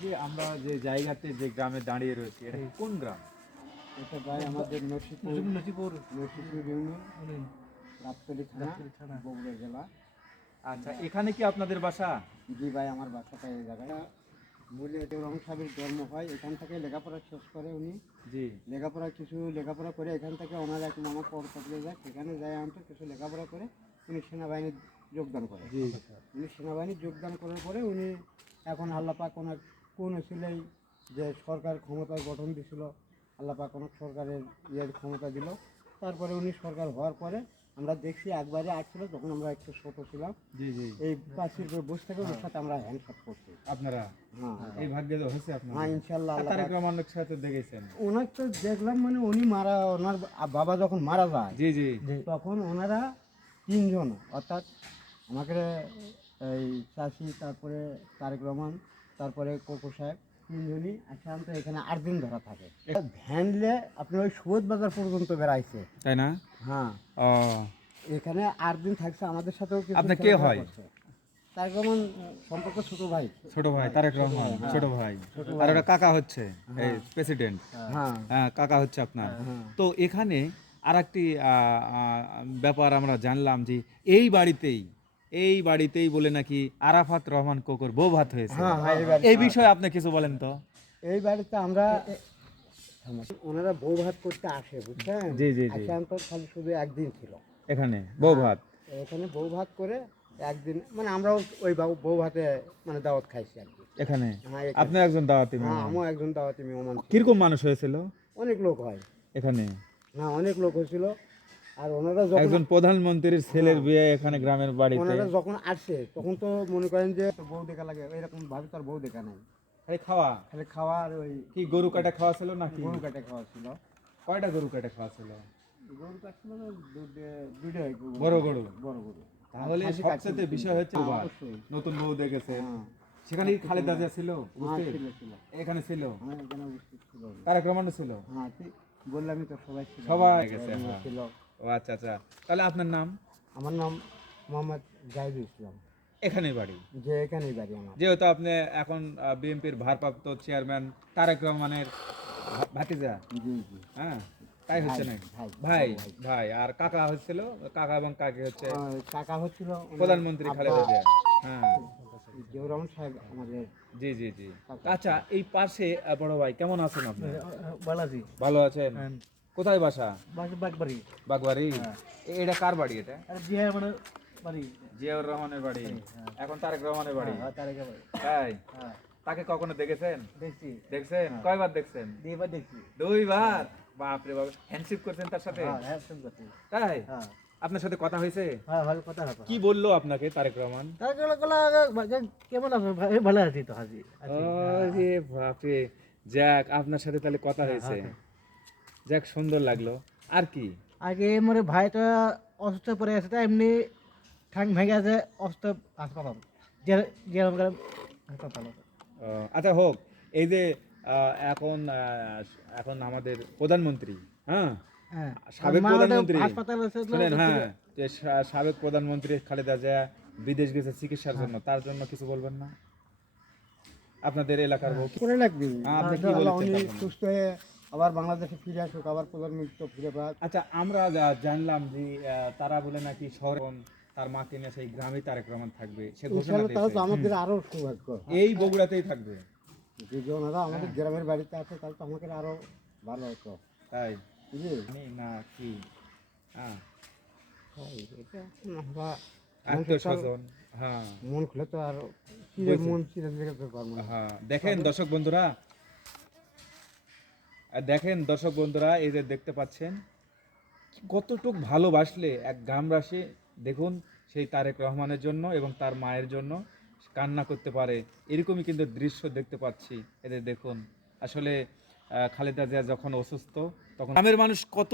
যে আমরা যে জায়গাতে যে গ্রামে দাঁড়িয়ে রয়েছি এটা কোন গ্রাম? এটা ভাই আমাদের নসিপুর নসিপুর নসিপুর ইউনিয়ন রাপ্তলি থানা বগুড়া জেলা। আচ্ছা এখানে কি আপনাদের বাসা? জি ভাই আমার বাসাটা এই জায়গায় মূলে রং সাহেবের জন্ম হয় এখান থেকে লেখাপড়া শেষ করে উনি। জি। লেখাপড়া কিছু লেখাপড়া করে এখান থেকে ওনার এক মামা থাকলে যায় সেখানে যায় আনতে কিছু লেখাপড়া করে উনি সেনাবাহিনীর যোগদান করে উনি সেনাবাহিনী যোগদান করার পরে উনি এখন আল্লাপাক ওনার কোন ছিলেই যে সরকার ক্ষমতার গঠন দিছিল আল্লাপাক ওনার সরকারের ইয়ের ক্ষমতা দিল। তারপরে উনি সরকার হওয়ার পরে আমরা দেখছি একবারে আসছিল যখন আমরা একটু ছোট ছিলাম। জি জি। এই পাশের উপর বসে থেকে ওর সাথে আমরা হ্যান্ডশট করছি। আপনারা? হ্যাঁ। এই ভাগ্য তো হয়েছে আপনার হ্যাঁ ইনশাল্লাহ আল্লাহ তারেক রহমানের সাথে দেখেছেন? ওনার তো দেখলাম মানে উনি মারা ওনার বাবা যখন মারা যায় জি। জি। তখন ওনারা তিনজন অর্থাৎ আমাকে এই চাষি তারপরে তারেক রহমান তারপরে কোকো সাহেব তিনজনই সাধারণত এখানে আট দিন ধরা থাকে। ভ্যানলে আপনার ওই সুবোধ বাজার পর্যন্ত বেড়াইছে। তাই না? হ্যাঁ। ও। এখানে আট দিন থাকছে আমাদের সাথেও আপনার কে হয়? তারেক রহমান সম্পর্ক ছোট ভাই। ছোট ভাই তারেক রহমান ছোট ভাই। আর ওটা কাকা হচ্ছে এই প্রেসিডেন্ট হ্যাঁ। হ্যাঁ কাকা হচ্ছে আপনার। তো এখানে আর একটি ব্যাপার আমরা জানলাম যে এই বাড়িতেই এই বাড়িতেই বলে নাকি আরাফাত রহমান কোকর বউ ভাত হয়েছে। হ্যাঁ হ্যাঁ এই বিষয়ে আপনি কিছু বলেন তো। এই বাড়িতে আমরা ওনারা বউ ভাত করতে আসে বুঝছেন? জি, জি, জি। খালি শুধু একদিন ছিল। এখানে বউ ভাত? এখানে বউ ভাত করে একদিন মানে আমরাও ওই বাবু বউ ভাতে মানে দাওয়াত খাইছি আর কি। এখানে? হ্যাঁ আপনি একজন দাওয়াতি হ্যাঁ। আমিও একজন দাওয়াতি মেহমান। কীরকম মানুষ হয়েছিল? অনেক লোক হয়। এখানে? হ্যাঁ অনেক লোক হয়েছিল। আর ওনারা যখন একজন প্রধানমন্ত্রীর ছেলের বিয়ে এখানে গ্রামের বাড়িতে। ওনারা যখন আসছে তখন তো মনে করেন যে বউ দেখা লাগে এরকম ভাবে তার বউ দেখা নাই। খালি খাওয়া। খালি খাওয়া আর ওই কি গরু কাটা খাওয়া ছিল নাকি? গরু কাটে খাওয়া ছিল। কয়টা গরু কাটা খাওয়া ছিল? গরু কাটছিল না। বড় গরু? বড় গরু। তাহলে সবচেয়ে বিষয় হচ্ছে হ্যাঁ। নতুন বউ দেখেছে হ্যাঁ। সেখানে কি খালেদা জিয়া ছিল? হ্যাঁ, এখানে ছিল? হ্যাঁ এখানে উপস্থিত ছিল। তারেক রহমান ছিল? হ্যাঁ বললামই তো সবাই সবাই গেছে, হ্যাঁ। ছিল। ও আচ্ছা আচ্ছা। তাহলে আপনার নাম? আমার নাম মোহাম্মদ জাহিদুল ইসলাম। এখানে বাড়ি? যে এখানেই বাড়ি আমার। যেহেতু আপনি এখন বিএনপির ভারপ্রাপ্ত চেয়ারম্যান তারেক রহমানের ভাতিজা। জি জি। হ্যাঁ তাই হচ্ছে নাকি? ভাই ভাই আর কাকা হচ্ছিল? কাকা এবং কাকি হচ্ছে কাকা হচ্ছিল প্রধানমন্ত্রী খালেদা জিয়া। হ্যাঁ। সাহেব আমাদের জি জি জি। আচ্ছা এই পাশে বড় ভাই কেমন আছেন আপনি? বালাজি ভালো আছেন? কোথায় বাসা? বাগবাড়ি। বাগবাড়ি? এটা কার বাড়ি এটা? বিহার মানে বাড়ি। জিয়াউর রহমানের বাড়ি। এখন তারেক রহমানের বাড়ি। হ্যাঁ তাই? হ্যাঁ। তাকে কখনো দেখেছেন? দেখছি। দেখছেন? কয়বার দেখছেন? দুইবার দেখছি। দুইবার? বাপ করছেন তার সাথে? হ্যাঁ হ্যাঁ তাই? হ্যাঁ। আপনার সাথে কথা হয়েছে? হ্যাঁ ভালো কথা হবে কি বলল আপনাকে তারেক রহমান? কেমন ভালো আছি তো হাজি। আরে বাপরে যাক আপনার সাথে তাহলে কথা হয়েছে। যাক সুন্দর লাগল। আর কি? আগে মোরে ভাইটা অসুস্থ পড়ে আছে তাই এমনি ঠাং ভেঙে আছে অসুস্থ হাসপাতাল। যেরকম হাসপাতাল। আচ্ছা হোক। এই যে এখন এখন আমাদের প্রধানমন্ত্রী হ্যাঁ? হ্যাঁ। সাবেক প্রধানমন্ত্রী। হাসপাতাল আছে শুনেন হ্যাঁ। যে সাবেক প্রধানমন্ত্রী খালেদা জিয়া বিদেশ গেছে চিকিৎসার জন্য তার জন্য কিছু বলবেন না? আপনাদের এলাকার হোক করে লাগবে আপনি কি বলছেন সুস্থ হয়ে আবার বাংলাদেশে ফিরে আসুক আবার প্রধানমন্ত্রী ফিরে পাক। আচ্ছা আমরা জানলাম যে তারা বলে নাকি শহরে তার মাকে নিয়ে সেই গ্রামে তারেক রহমান থাকবে সে ঘোষণা তাহলে তো আমাদের আরও সৌভাগ্য। এই বগুড়াতেই থাকবে। যদি ওনারা আমাদের গ্রামের বাড়িতে আছে তাহলে তো আমাদের আরও ভালো হতো। তাই? আমি না কি? হ্যাঁ। মন খুলে তো আর মন চিরে হ্যাঁ দেখেন দর্শক বন্ধুরা আর দেখেন দর্শক বন্ধুরা এই যে দেখতে পাচ্ছেন কতটুক ভালোবাসলে এক গ্রামবাসী দেখুন সেই তারেক রহমানের জন্য এবং তার মায়ের জন্য কান্না করতে পারে। এরকমই কিন্তু দৃশ্য দেখতে পাচ্ছি। এদের দেখুন আসলে খালেদা জিয়া যখন অসুস্থ তখন গ্রামের মানুষ কত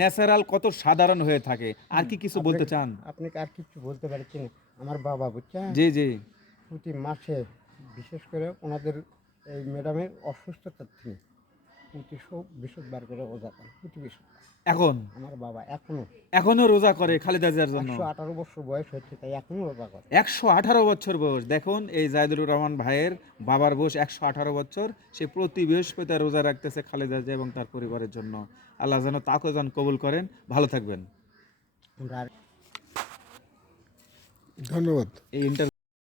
ন্যাচারাল কত সাধারণ হয়ে থাকে। আর কি কিছু বলতে চান? আপনি কি আর কিছু বলতে পারছেন আমার বাবা বুঝছেন? জি জি। প্রতি মাসে বিশেষ করে ওনাদের এই ম্যাডামের অসুস্থতার থেকে প্রতি বৃহস্পতিবার করে রোজা করে প্রতি বৃহস্পতিবার এখন? আমার বাবা এখনও। এখনও রোজা করে খালেদা জিয়ার জন্য? একশো আঠারো বছর বয়স হচ্ছে তাই এখনও রোজা করে। একশো আঠারো বছর বয়স। দেখুন এই জায়দুর রহমান ভাইয়ের বাবার বয়স একশো আঠারো বছর। সে প্রতি বৃহস্পতি রোজা রাখতেছে খালেদা জিয়া এবং তার পরিবারের জন্য। আল্লাহ যেন তাকে যেন কবুল করেন। ভালো থাকবেন। ধন্যবাদ। এই ইন্টার